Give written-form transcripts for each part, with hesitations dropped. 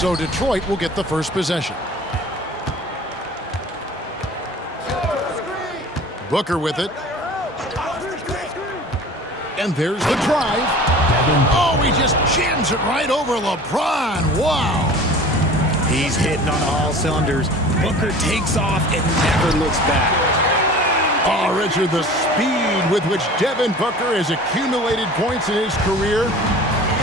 So Detroit will get the first possession. Booker with it. And there's the drive. Oh, he just jams it right over LeBron. Wow. He's hitting on all cylinders. Booker takes off and never looks back. Oh, Richard, the speed with which Devin Booker has accumulated points in his career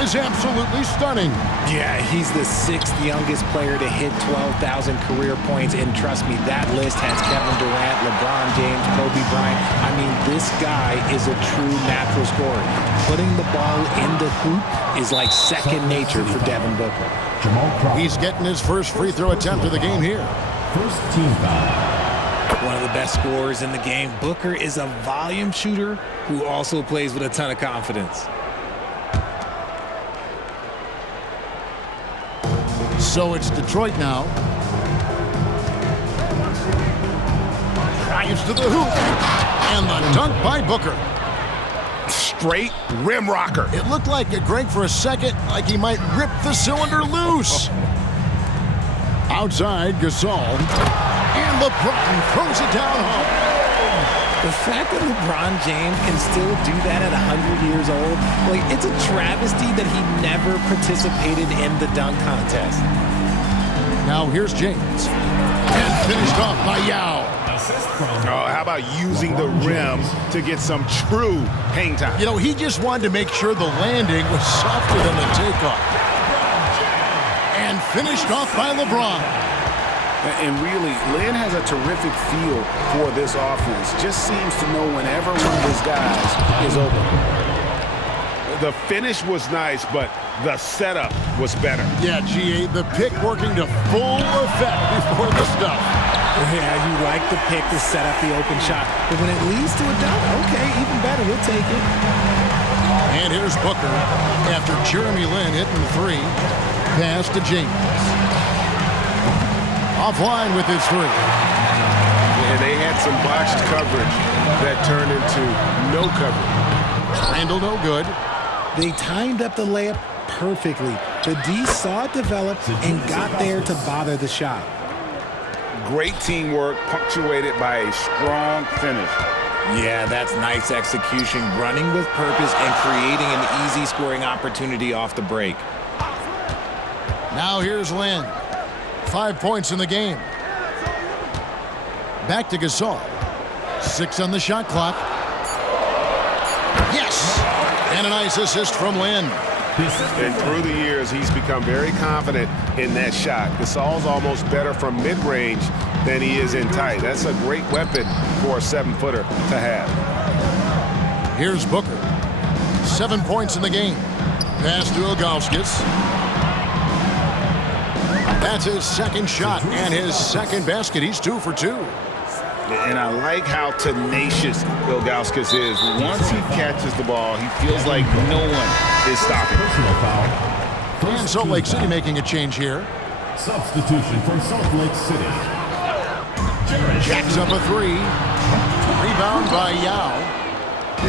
is absolutely stunning. Yeah, he's the 6th youngest player to hit 12,000 career points, and trust me, that list has Kevin Durant, LeBron James, Kobe Bryant. I mean, this guy is a true natural scorer. Putting the ball in the hoop is like second nature for Devin Booker. He's getting his first free throw attempt of the game here. First team foul. One of the best scorers in the game. Booker is a volume shooter who also plays with a ton of confidence. So it's Detroit now. Drives to the hoop. And the dunk by Booker. Straight rim rocker. It looked like, Greg, for a second, like he might rip the cylinder loose. Outside, Gasol. And LeBron throws it down home. The fact that LeBron James can still do that at 100 years old, like, it's a travesty that he never participated in the dunk contest. Now here's James. And finished off by Yao. Oh, how about using the rim to get some true hang time? You know, he just wanted to make sure the landing was softer than the takeoff. And finished off by LeBron. And really, Lynn has a terrific feel for this offense. Just seems to know whenever one of his guys is open. The finish was nice, but the setup was better. Yeah, GA, the pick working to full effect before the stuff. Yeah, you like the pick to set up the open shot. But when it leads to a dunk, okay, even better, we'll take it. And here's Booker after Jeremy Lin hitting the three. Pass to James. Offline with his three. And they had some botched coverage that turned into no coverage. Randall no good. They timed up the layup perfectly. The D saw it develop and got there to bother the shot. Great teamwork punctuated by a strong finish. Yeah, that's nice execution, running with purpose and creating an easy scoring opportunity off the break. Now here's Lin. 5 points in the game. Back to Gasol. 6 on the shot clock. Yes! And a nice assist from Lin. And through the years, he's become very confident in that shot. Gasol's almost better from mid-range than he is in tight. That's a great weapon for a 7-footer to have. Here's Booker. 7 points in the game. Pass to Ilgauskas. That's his second shot and his second basket. He's 2 for 2. And I like how tenacious Ilgauskas is. Once he catches the ball, he feels like no one is stopping. Personal foul. And Salt Lake City making a change here. Substitution from Salt Lake City. Jacks up a three. Rebound by Yao.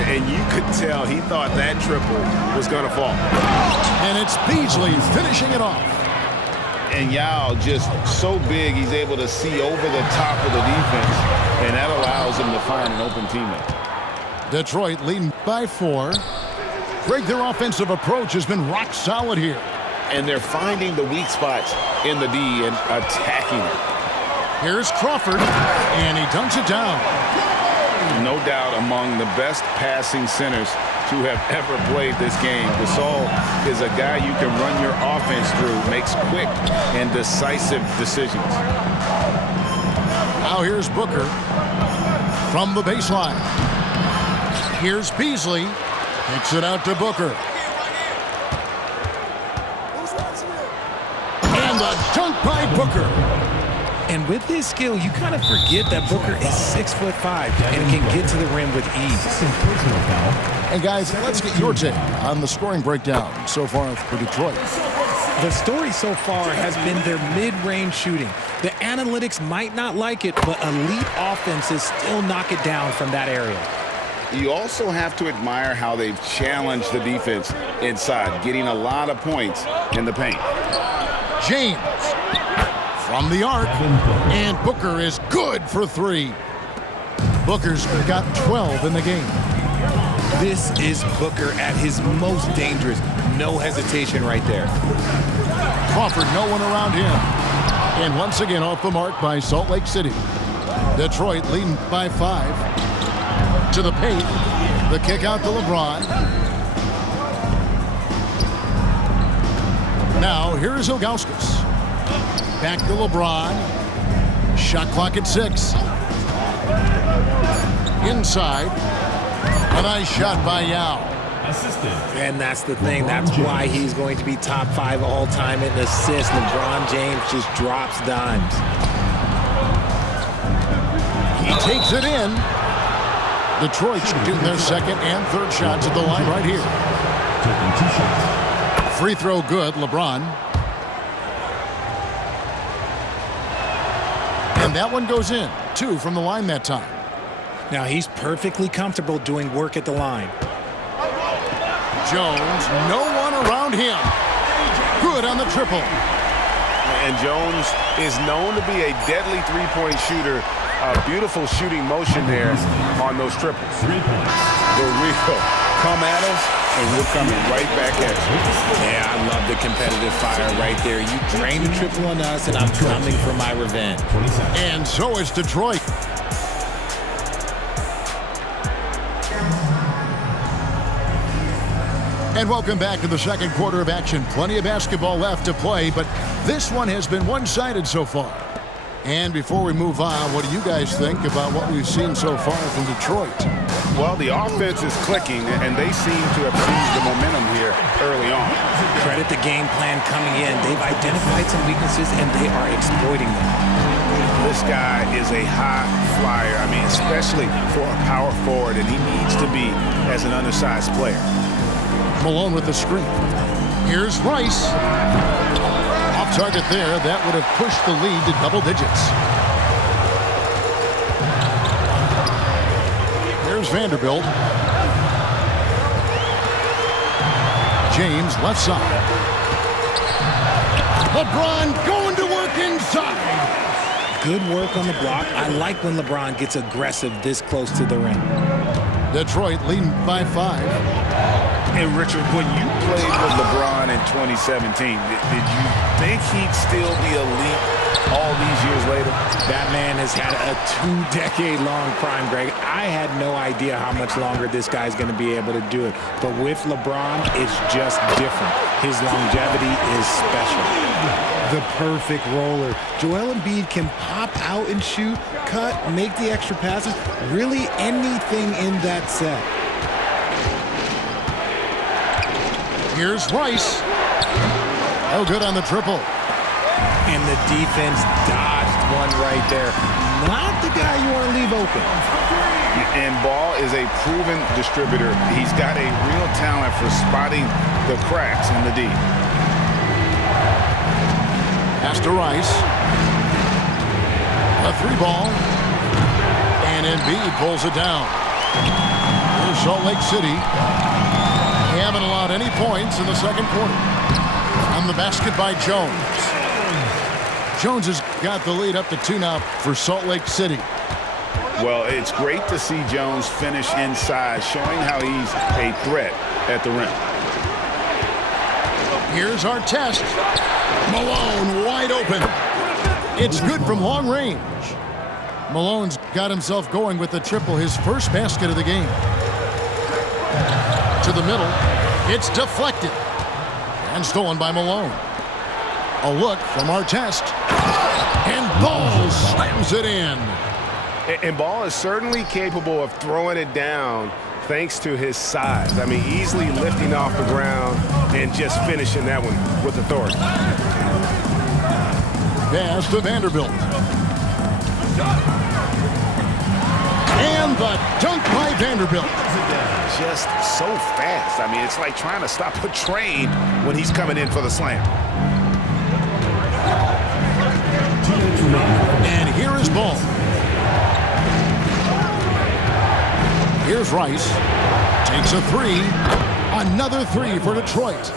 And you could tell he thought that triple was going to fall. And it's Beasley finishing it off. And Yao just so big, he's able to see over the top of the defense, and that allows him to find an open teammate. Detroit leading by 4. Greg, their offensive approach has been rock solid here. And they're finding the weak spots in the D and attacking it. Here's Crawford, and he dunks it down. No doubt among the best passing centers to have ever played this game. Gasol is a guy you can run your offense through, makes quick and decisive decisions. Now here's Booker from the baseline. Here's Beasley. Kicks it out to Booker. And a dunk by Booker. And with his skill, you kind of forget that Booker is 6'5" and can get to the rim with ease. Personal foul. And guys, let's get your take on the scoring breakdown so far for Detroit. The story so far has been their mid-range shooting. The analytics might not like it, but elite offenses still knock it down from that area. You also have to admire how they've challenged the defense inside, getting a lot of points in the paint. James from the arc, and Booker is good for 3. Booker's got 12 in the game. This is Booker at his most dangerous. No hesitation right there. Crawford, no one around him. And once again off the mark by Salt Lake City. Detroit leading by 5. To the paint. The kick out to LeBron. Now here's Ilgauskas. Back to LeBron. Shot clock at 6. Inside. A nice shot by Yao. Assisted. And that's the thing. That's why he's going to be top 5 all-time in assists. LeBron James just drops dimes. He takes it in. Detroit shooting their second and third shots at the line right here. Taking 2 shots. Free throw good, LeBron. And that one goes in. 2 from the line that time. Now he's perfectly comfortable doing work at the line. Jones, no one around him. Good on the triple. And Jones is known to be a deadly three-point shooter. A beautiful shooting motion there on those triples. 3 points. For real. Come at us, and we're coming right back at you. Yeah, I love the competitive fire right there. You drain the triple on us, and I'm coming for my revenge. 20 seconds. And so is Detroit. And welcome back to the second quarter of action. Plenty of basketball left to play, but this one has been one-sided so far. And before we move on, what do you guys think about what we've seen so far from Detroit? Well, the offense is clicking, and they seem to have seized the momentum here early on. Credit the game plan coming in. They've identified some weaknesses, and they are exploiting them. This guy is a high flyer. I mean, especially for a power forward, and he needs to be as an undersized player. Malone with the screen. Here's Rice. Off target there. That would have pushed the lead to double digits. Here's Vanderbilt. James left side. LeBron going to work inside. Good work on the block. I like when LeBron gets aggressive this close to the rim. Detroit leading by 5. And Richard, when you played with LeBron in 2017, did you think he'd still be elite all these years later? That man has had a 2-decade-long prime, Greg. I had no idea how much longer this guy's going to be able to do it. But with LeBron, it's just different. His longevity is special. The perfect roller. Joel Embiid can pop out and shoot, cut, make the extra passes, really anything in that set. Here's Rice. Oh, good on the triple. And the defense dodged one right there. Not the guy you want to leave open. And Ball is a proven distributor. He's got a real talent for spotting the cracks in the D. Pass to Rice. A 3-ball. And Embiid pulls it down. Here's Salt Lake City. They haven't allowed any points in the second quarter. On the basket by Jones. Jones has got the lead up to 2 now for Salt Lake City. Well, it's great to see Jones finish inside, showing how he's a threat at the rim. Here's our test. Malone wide open. It's good from long range. Malone's got himself going with the triple, his first basket of the game. To the middle. It's deflected. And stolen by Malone. A look from Artest. And Ball slams it in. And Ball is certainly capable of throwing it down thanks to his size. I mean, easily lifting off the ground and just finishing that one with authority. Pass to Vanderbilt. And the dunk by Vanderbilt. Just so fast. I mean, it's like trying to stop a train when he's coming in for the slam. And here is Ball. Here's Rice. Takes a 3. Another 3 for Detroit.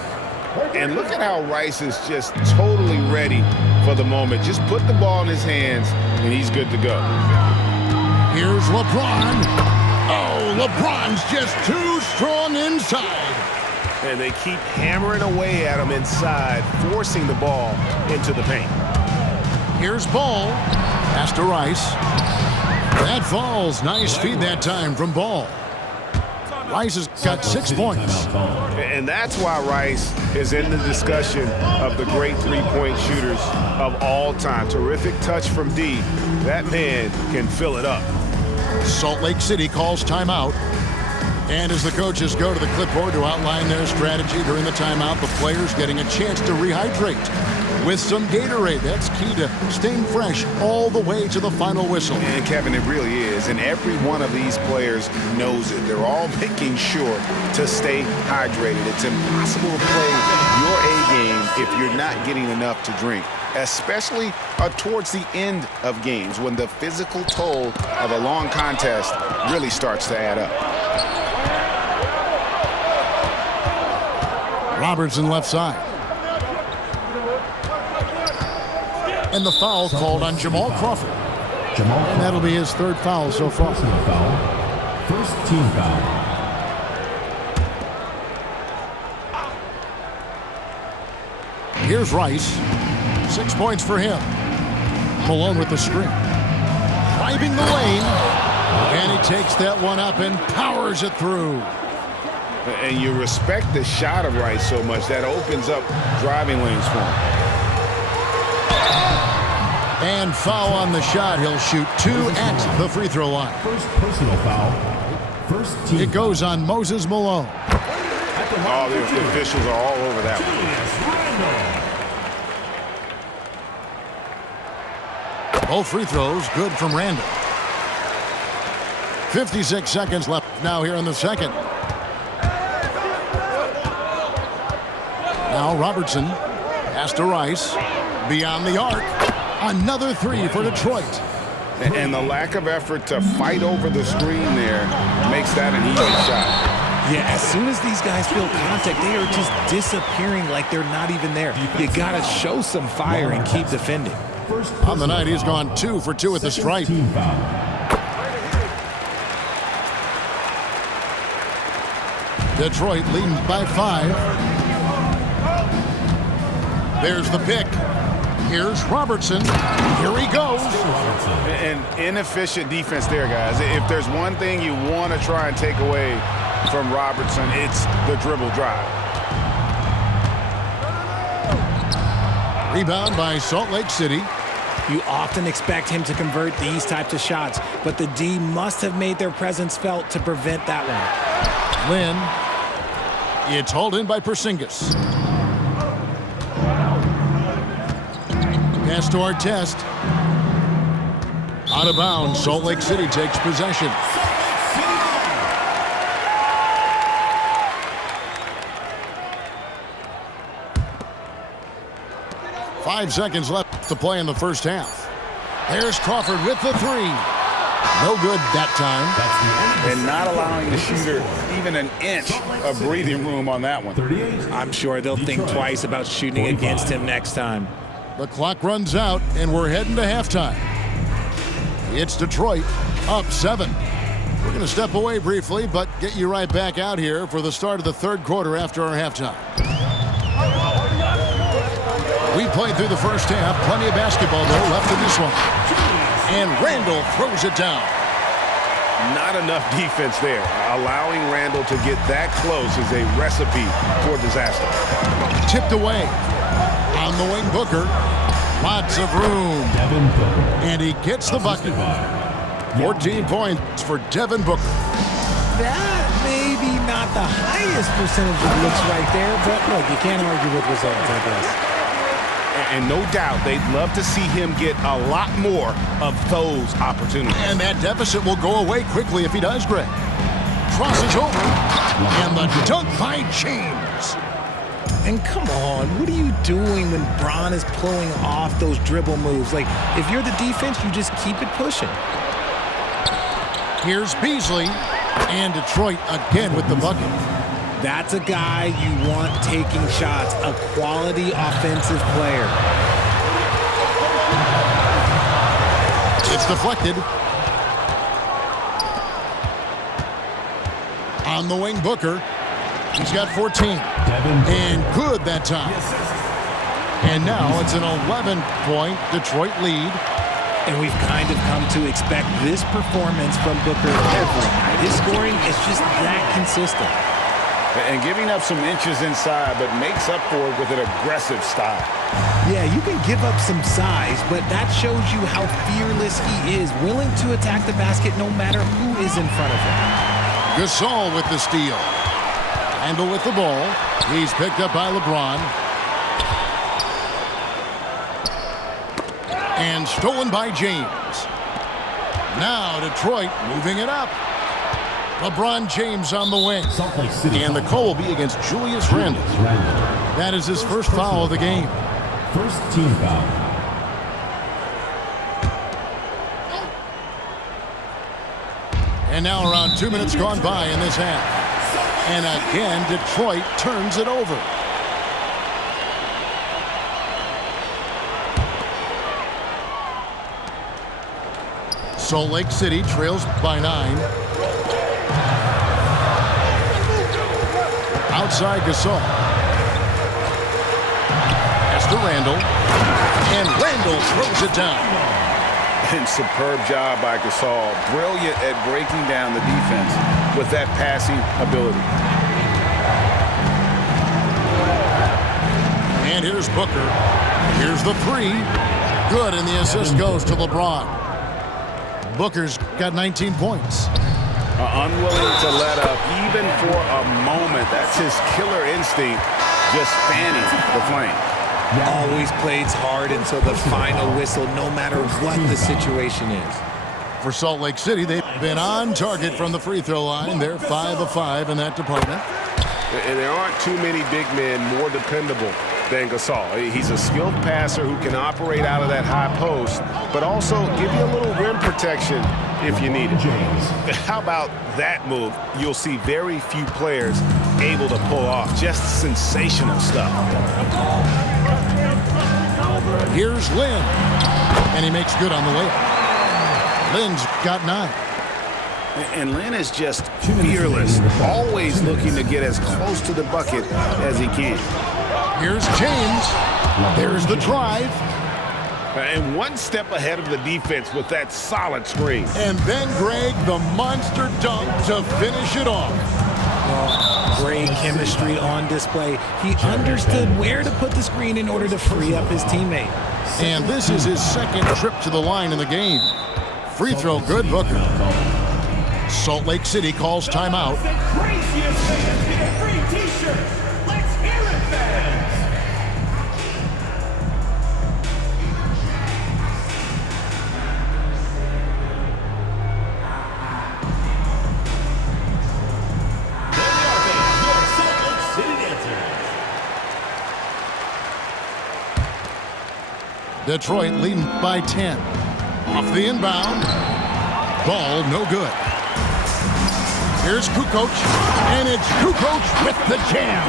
And look at how Rice is just totally ready for the moment. Just put the ball in his hands, and he's good to go. Here's LeBron. Oh, LeBron's just too strong inside. And they keep hammering away at him inside, forcing the ball into the paint. Here's Ball. Pass to Rice. That falls. Nice feed that time from Ball. Rice has got 6 points. And that's why Rice is in the discussion of the great three-point shooters of all time. Terrific touch from D. That man can fill it up. Salt Lake City calls timeout. And as the coaches go to the clipboard to outline their strategy during the timeout, the players getting a chance to rehydrate with some Gatorade. That's key to staying fresh all the way to the final whistle. And Kevin, it really is. And every one of these players knows it. They're all making sure to stay hydrated. It's impossible to play your A game if you're not getting enough to drink, especially towards the end of games when the physical toll of a long contest really starts to add up. Robertson left side. And the foul called on Jamal Crawford. And that'll be his 3rd foul so far. First team foul. Here's Rice. 6 points for him. Malone with the screen. Driving the lane. And he takes that one up and powers it through. And you respect the shot of Rice so much that opens up driving lanes for him. And foul on the shot. He'll shoot 2 at the free throw line. First personal foul. First team. It goes on Moses Malone. Oh, the officials are all over that one. Both free throws good from Randall. 56 seconds left now here in the second. Now Robertson. Pass to Rice. Beyond the arc. Another 3 for Detroit. And the lack of effort to fight over the screen there makes that an easy shot. Yeah, as soon as these guys feel contact, they are just disappearing like they're not even there. You got to show some fire and keep defending. On the night, he's gone 2 for 2 at the stripe. Team foul. Detroit leading by 5. There's the pick. Here's Robertson. Here he goes. And inefficient defense there, guys. If there's one thing you want to try and take away from Robertson, it's the dribble drive. Rebound by Salt Lake City. You often expect him to convert these types of shots, but the D must have made their presence felt to prevent that one. Lynn. It's hauled in by Porzingis. Pass to Artest. Out of bounds. Salt Lake City takes possession. Five seconds left to play in the first half. There's Crawford with the 3. No good that time. And not allowing the shooter even an inch of breathing room on that one. I'm sure they'll think twice about shooting against him next time. The clock runs out, and we're heading to halftime. It's Detroit, up 7. We're going to step away briefly, but get you right back out here for the start of the 3rd quarter after our halftime. We played through the first half. Plenty of basketball, though, left in this one. And Randall throws it down. Not enough defense there. Allowing Randall to get that close is a recipe for disaster. Tipped away. On the wing, Booker. Lots of room. And he gets the bucket. 14 points for Devin Booker. That may be not the highest percentage of looks right there, but look, you can't argue with results, I guess. And no doubt they'd love to see him get a lot more of those opportunities. And that deficit will go away quickly if he does, Greg. Crosses over. And the dunk by James. And come on, what are you doing when Bron is pulling off those dribble moves? Like, if you're the defense, you just keep it pushing. Here's Beasley. And Detroit again with the bucket. That's a guy you want taking shots, a quality offensive player. It's deflected. On the wing, Booker. He's got 14. And good that time. And now it's an 11-point Detroit lead. And we've kind of come to expect this performance from Booker every night. His scoring is just that consistent. And giving up some inches inside, but makes up for it with an aggressive style. Yeah, you can give up some size, but that shows you how fearless he is, willing to attack the basket no matter who is in front of him. Gasol with the steal. Randle with the ball. He's picked up by LeBron. And stolen by James. Now Detroit moving it up. LeBron James on the wing. And the call will be against Julius Randle. That is his first foul of the game. First team foul. And now around 2 minutes gone by in this half. And again, Detroit turns it over. Salt Lake City trails by 9. Outside Gasol. Pass to Randle. And Randle throws it down. And superb job by Gasol. Brilliant at breaking down the defense with that passing ability. And here's Booker. Here's the 3. Good, and the assist goes to LeBron. Booker's got 19 points. Unwilling to let up even for a moment. That's his killer instinct, just fanning the flame. Always plays hard until the final whistle, no matter what the situation is. For Salt Lake City, they've been on target from the free throw line. They're 5 of 5 in that department. And there aren't too many big men more dependable than Gasol. He's a skilled passer who can operate out of that high post, but also give you a little rim protection if you need it. How about that move? You'll see very few players able to pull off. Just sensational stuff. Here's Lynn. And he makes good on the layup. Lynn's got 9. And Lynn is just fearless, always looking to get as close to the bucket as he can. Here's James. There's the drive. And one step ahead of the defense with that solid screen. And then, Greg, the monster dunk to finish it off. Great chemistry on display. He understood where to put the screen in order to free up his teammate. And this is his second trip to the line in the game. Free throw good, Booker. Salt Lake City calls timeout. The craziest fans get free t-shirts. Let's hear it, fans. Detroit leading by 10. Off the inbound. Ball no good. Here's Kukoc, and it's Kukoc with the jam.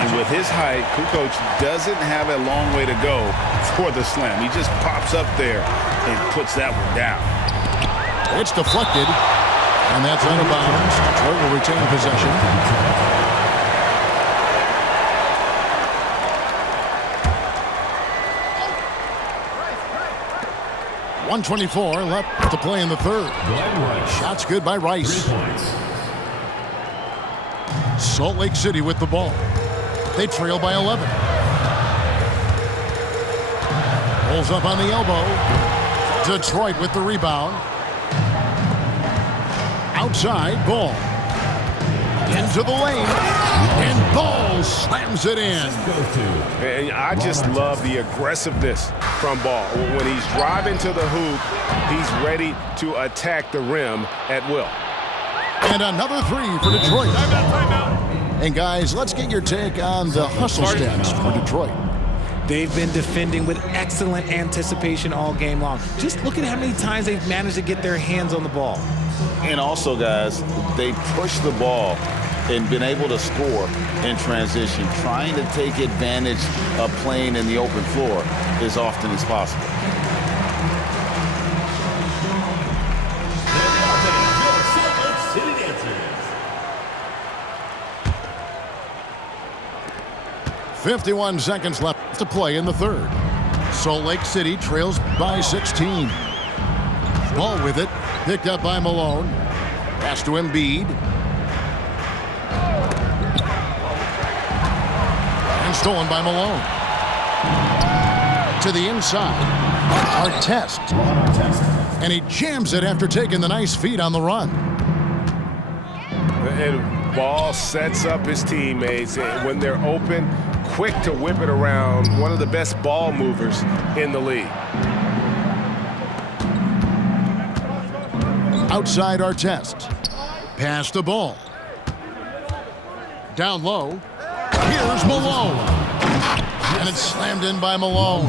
And with his height, Kukoc doesn't have a long way to go for the slam. He just pops up there and puts that one down. It's deflected, and that's out of bounds. Detroit will retain possession. 1:24 left to play in the third. Shots good by Rice. Salt Lake City with the ball. They trail by 11. Pulls up on the elbow. Detroit with the rebound. Outside, Ball. Into the lane. And Ball slams it in. And I just love the aggressiveness from Ball. When he's driving to the hoop, he's ready to attack the rim at will. And another 3 for Detroit. And guys, let's get your take on the hustle stats for Detroit. They've been defending with excellent anticipation all game long. Just look at how many times they've managed to get their hands on the ball. And also, guys, they push the ball and been able to score in transition, trying to take advantage of playing in the open floor as often as possible. City Dancers. 51 seconds left to play in the third. Salt Lake City trails by 16. Ball with it, picked up by Malone. Pass to Embiid. And stolen by Malone. To the inside. Artest. And he jams it after taking the nice feed on the run. And Ball sets up his teammates. And when they're open, quick to whip it around. One of the best ball movers in the league. Outside Artest. Pass the ball. Down low. Here's Malone. And it's slammed in by Malone.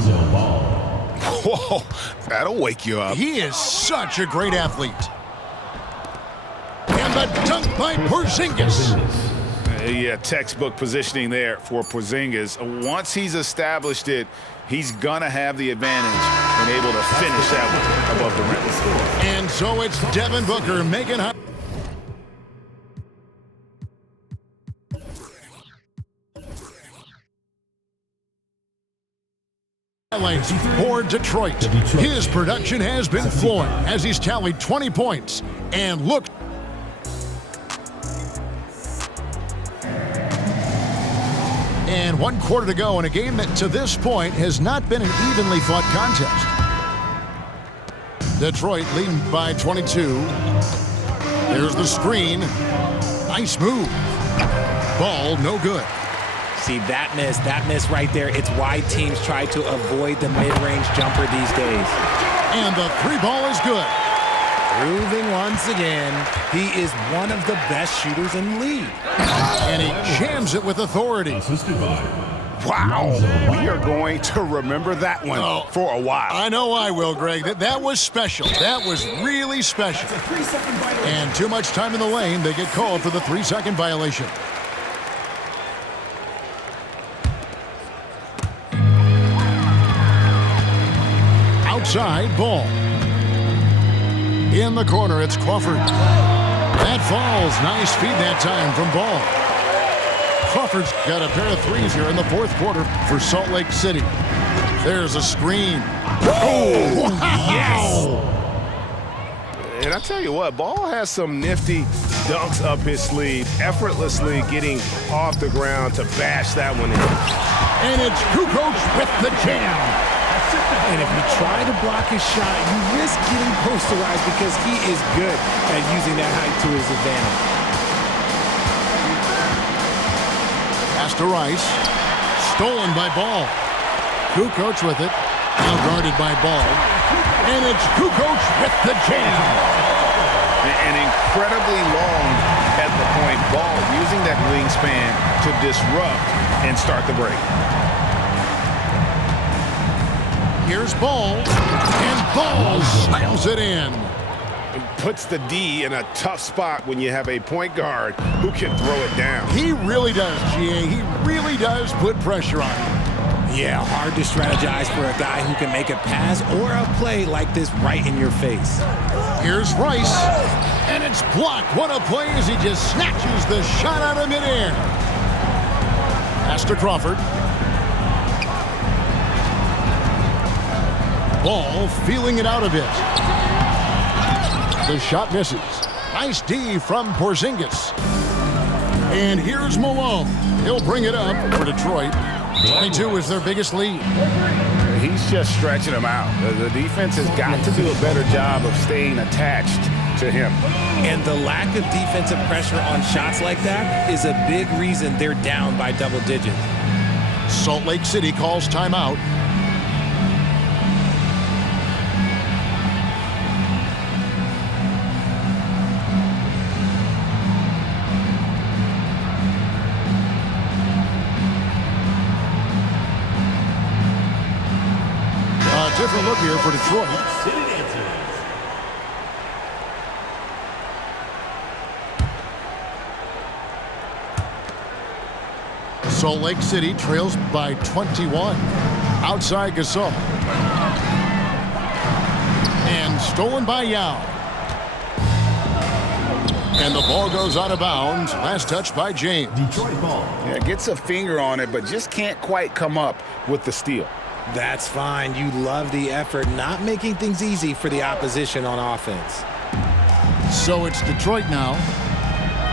Whoa, that'll wake you up. He is such a great athlete. And the dunk by Porzingis. Yeah, textbook positioning there for Porzingis. Once he's established it, he's going to have the advantage and able to finish that one above the rim. And so it's Devin Booker making high. Highlights for Detroit. His production has been flowing as he's tallied 20 points. And look. And 1 quarter to go in a game that to this point has not been an evenly fought contest. Detroit leading by 22. There's the screen. Nice move. Ball no good. See, that miss right there. It's why teams try to avoid the mid-range jumper these days. And the three ball is good. Proving once again, he is one of the best shooters in the league. And he jams it with authority. Assisted by Wow, we are going to remember that one for a while. I know I will, Greg. That was special. That was really special. And too much time in the lane. They get called for the 3-second violation. Outside ball. In the corner, it's Crawford. That falls. Nice feed that time from Ball. Crawford's got a pair of threes here in the fourth quarter for Salt Lake City. There's a screen. Oh, wow. And I tell you what, Ball has some nifty dunks up his sleeve, effortlessly getting off the ground to bash that one in. And it's Kukoc with the jam. And if you try to block his shot, you risk getting posterized because he is good at using that height to his advantage. Pass to Rice. Stolen by Ball. Kukoc with it. Now guarded by Ball. And it's Kukoc with the jam. And incredibly long at the point. Ball using that wingspan to disrupt and start the break. Here's Ball. And Ball slams it in. Puts the D in a tough spot when you have a point guard who can throw it down. He really does, GA. He really does put pressure on him. Yeah, hard to strategize for a guy who can make a pass or a play like this right in your face. Here's Rice. And it's blocked. What a play as he just snatches the shot out of midair. Pass to Crawford. Ball feeling it out a bit. The shot misses. Nice D from Porzingis. And here's Malone. He'll bring it up for Detroit. 22 is their biggest lead. He's just stretching them out. The defense has got to do a better job of staying attached to him. And the lack of defensive pressure on shots like that is a big reason they're down by double digits. Salt Lake City calls timeout. Different look here for Detroit. City Dancers. Salt Lake City trails by 21. Outside Gasol. And stolen by Yao. And the ball goes out of bounds. Last touch by James. Detroit ball. Yeah, gets a finger on it, but just can't quite come up with the steal. That's fine. You love the effort, not making things easy for the opposition on offense. So it's Detroit now.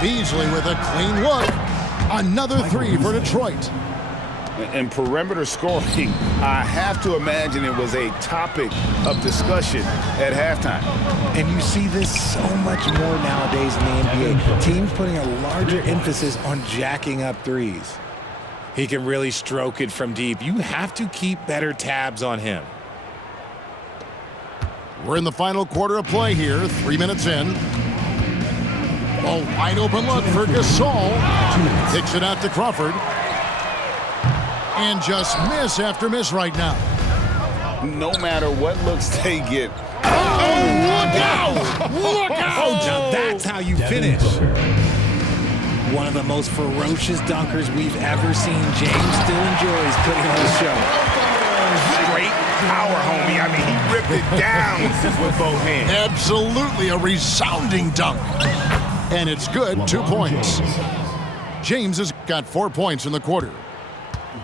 Beasley with a clean look. Another three for Detroit. And perimeter scoring, I have to imagine it was a topic of discussion at halftime. And you see this so much more nowadays in the NBA. Teams putting a larger emphasis on jacking up threes. He can really stroke it from deep. You have to keep better tabs on him. We're in the final quarter of play here. 3 minutes in. A wide open look for Gasol. Kicks it out to Crawford. And just miss after miss right now. No matter what looks they get. Oh, look out! Look out! Now that's how you finish. One of the most ferocious dunkers we've ever seen. James still enjoys putting on the show. Straight power, homie. I mean, he ripped it down with both hands. Absolutely a resounding dunk. And it's good, 2 points. James has got 4 points in the quarter.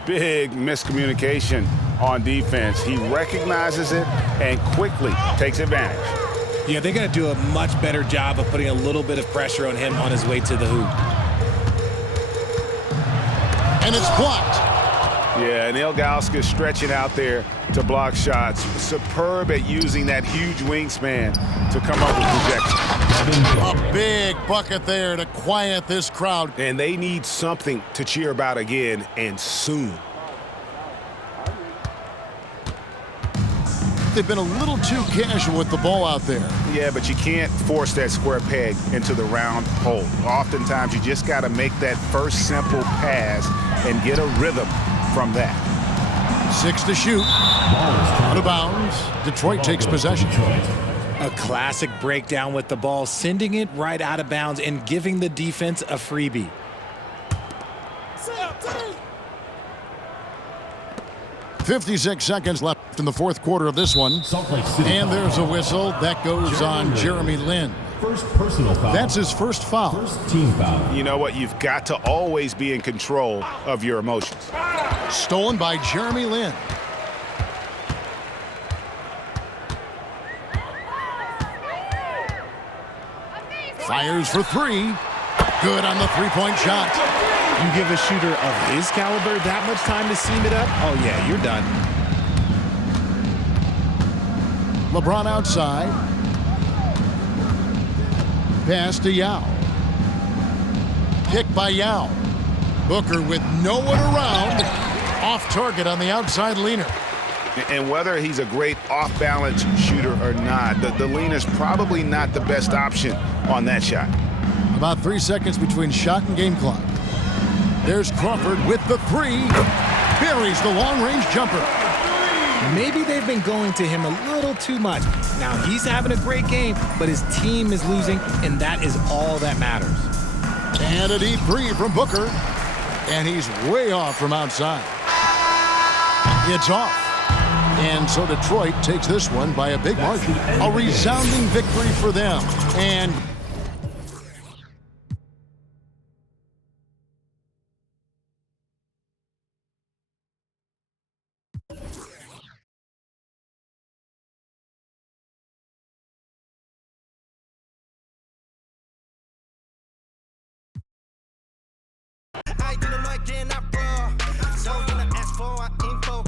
Big miscommunication on defense. He recognizes it and quickly takes advantage. Yeah, they're going to do a much better job of putting a little bit of pressure on him on his way to the hoop. And it's blocked. Yeah, and Ilgauskas stretching out there to block shots. Superb at using that huge wingspan to come up with projection. A big bucket there to quiet this crowd. And they need something to cheer about again, and soon. They've been a little too casual with the ball out there. Yeah, but you can't force that square peg into the round hole. Oftentimes, you just got to make that first simple pass and get a rhythm from that. 6 to shoot. Out of bounds. Detroit takes possession. A classic breakdown with the ball, sending it right out of bounds and giving the defense a freebie. .56 seconds left in the fourth quarter of this one. And there's a whistle. That goes on Jeremy Lin. First personal foul. That's his first foul. First team foul. You know what? You've got to always be in control of your emotions. Stolen by Jeremy Lin. Fires for three. Good on the three-point shot. You give a shooter of his caliber that much time to seam it up? Oh, yeah, you're done. LeBron outside. Pass to Yao. Pick by Yao. Booker with no one around. Off target on the outside leaner. And whether he's a great off-balance shooter or not, the leaner's probably not the best option on that shot. About 3 seconds between shot and game clock. There's Crawford with the three. Buries the long-range jumper. Maybe they've been going to him a little too much. Now he's having a great game, but his team is losing, and that is all that matters. And a deep three from Booker. And he's way off from outside. It's off. And so Detroit takes this one by a big margin. A resounding victory for them. And